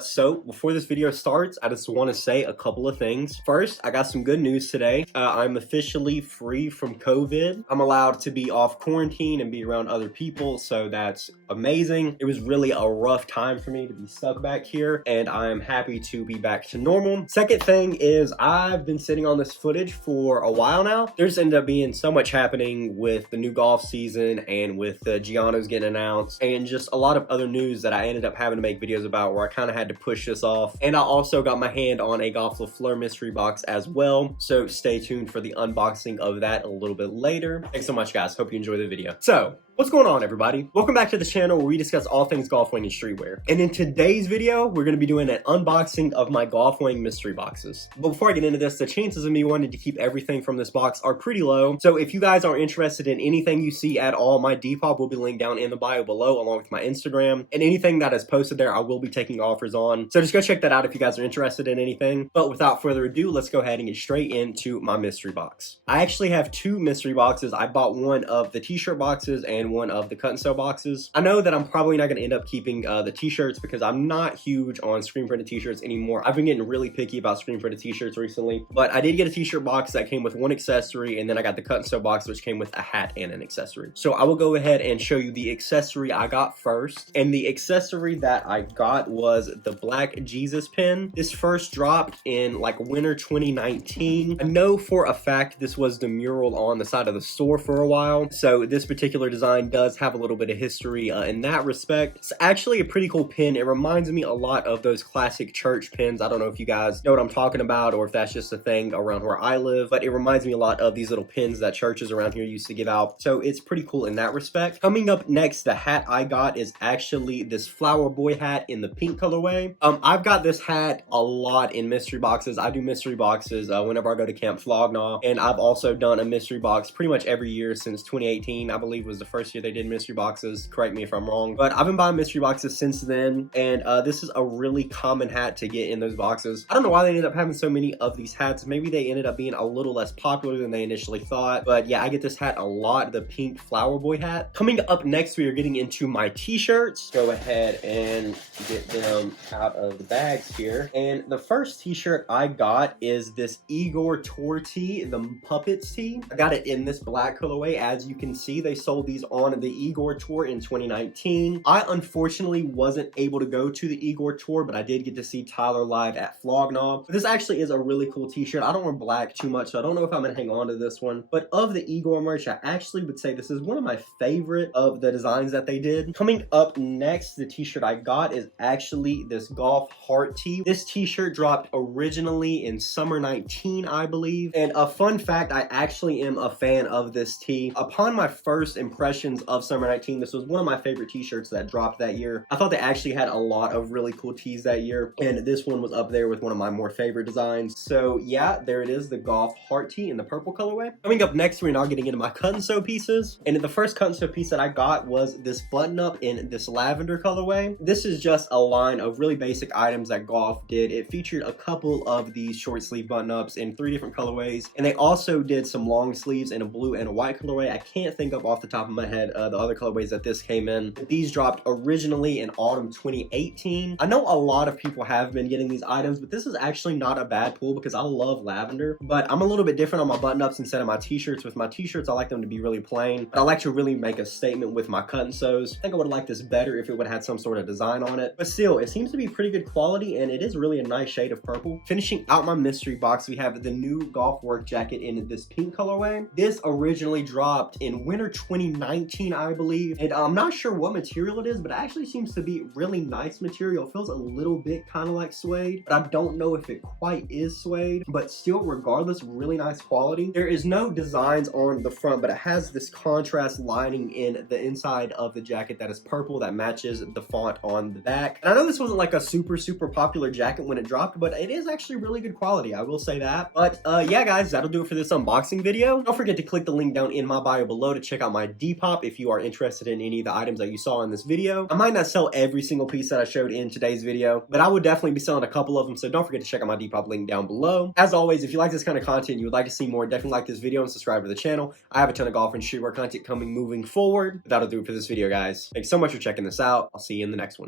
So before this video starts, I just want to say a couple of things. First, I got some good news today. I'm officially free from COVID. I'm allowed to be off quarantine and be around other people, so that's amazing. It was really a rough time for me to be stuck back here, and I'm happy to be back to normal. Second thing is I've been sitting on this footage for a while now. There's ended up being so much happening with the new golf season and with the Giannos getting announced and just a lot of other news that I ended up having to make videos about where I kind of had to push this off. And I also got my hand on a Golf le FLEUR mystery box as well, so stay tuned for the unboxing of that a little bit later. Thanks so much, guys. Hope you enjoy the video. So what's going on, everybody? Welcome back to the channel where we discuss all things Golf Wang and streetwear. And in today's video, we're going to be doing an unboxing of my Golf Wang mystery boxes. But before I get into this, the chances of me wanting to keep everything from this box are pretty low. So if you guys are interested in anything you see at all, my Depop will be linked down in the bio below, along with my Instagram. And anything that is posted there, I will be taking offers on. So just go check that out if you guys are interested in anything. But without further ado, let's go ahead and get straight into my mystery box. I actually have two mystery boxes. I bought one of the t-shirt boxes and one of the cut and sew boxes. I know that I'm probably not going to end up keeping the t-shirts because I'm not huge on screen printed t-shirts anymore. I've been getting really picky about screen printed t-shirts recently, but I did get a t-shirt box that came with one accessory, and then I got the cut and sew box which came with a hat and an accessory. So I will go ahead and show you the accessory I got first. And the accessory that I got was the Black Jesus pin. This first dropped in like winter 2019. I know for a fact this was the mural on the side of the store for a while, so this particular design does have a little bit of history in that respect. It's actually a pretty cool pin. It reminds me a lot of those classic church pins. I don't know if you guys know what I'm talking about or if that's just a thing around where I live, but it reminds me a lot of these little pins that churches around here used to give out. So it's pretty cool in that respect. Coming up next, the hat I got is actually this flower boy hat in the pink colorway. I've got this hat a lot in mystery boxes. I do mystery boxes whenever I go to Camp Flognaw, and I've also done a mystery box pretty much every year since 2018. I believe was the first year they did mystery boxes. Correct me if I'm wrong, but I've been buying mystery boxes since then, and this is a really common hat to get in those boxes. I don't know why they ended up having so many of these hats. Maybe they ended up being a little less popular than they initially thought, but yeah, I get this hat a lot, the pink flower boy hat. Coming up next, we are getting into my t-shirts. Go ahead and get them out of the bags here. And the first t-shirt I got is this Igor Tour tee, the Puppets tee. I got it in this black colorway. As you can see, they sold these on the Igor Tour in 2019. I unfortunately wasn't able to go to the Igor Tour, but I did get to see Tyler live at Flognaw. This actually is a really cool t-shirt. I don't wear black too much, so I don't know if I'm gonna hang on to this one. But of the Igor merch, I actually would say this is one of my favorite of the designs that they did. Coming up next, the t-shirt I got is actually this golf heart tee. This t-shirt dropped originally in summer 19, I believe. And a fun fact, I actually am a fan of this tee. Upon my first impressions of summer 19, this was one of my favorite t-shirts that dropped that year. I thought they actually had a lot of really cool tees that year, and this one was up there with one of my more favorite designs. So yeah, there it is, the golf heart tee in the purple colorway. Coming up next, we're now getting into my cut and sew pieces. And the first cut and sew piece that I got was this button up in this lavender colorway. This is just a line of really basic items that Golf did. It featured a couple of these short sleeve button ups in 3 different colorways, and they also did some long sleeves in a blue and a white colorway. I can't think of off the top of my head the other colorways that this came in. These dropped originally in autumn 2018. I know a lot of people have been getting these items, but this is actually not a bad pull because I love lavender, but I'm a little bit different on my button ups instead of my t-shirts. With my t-shirts, I like them to be really plain, but I like to really make a statement with my cut and sews. I think I would have liked this better if it would have had some sort of design on it, but still, it seems to be pretty good quality, and it is really a nice shade of purple. Finishing out my mystery box, we have the new golf work jacket in this pink colorway. This originally dropped in winter 2019, I believe, and I'm not sure what material it is, but it actually seems to be really nice material. It feels a little bit kind of like suede, but I don't know if it quite is suede, but still, regardless, really nice quality. There is no designs on the front, but it has this contrast lining in the inside of the jacket that is purple that matches the font on the back. And I know this wasn't like a super popular jacket when it dropped, but it is actually really good quality, I will say that. But yeah, guys, that'll do it for this unboxing video. Don't forget to click the link down in my bio below to check out my Depop if you are interested in any of the items that you saw in this video. I might not sell every single piece that I showed in today's video, but I would definitely be selling a couple of them, so don't forget to check out my Depop link down below. As always, if you like this kind of content and you would like to see more, definitely like this video and subscribe to the channel. I have a ton of golf and streetwear content coming moving forward. But that'll do it for this video, guys. Thanks so much for checking this out. I'll see you in the next one.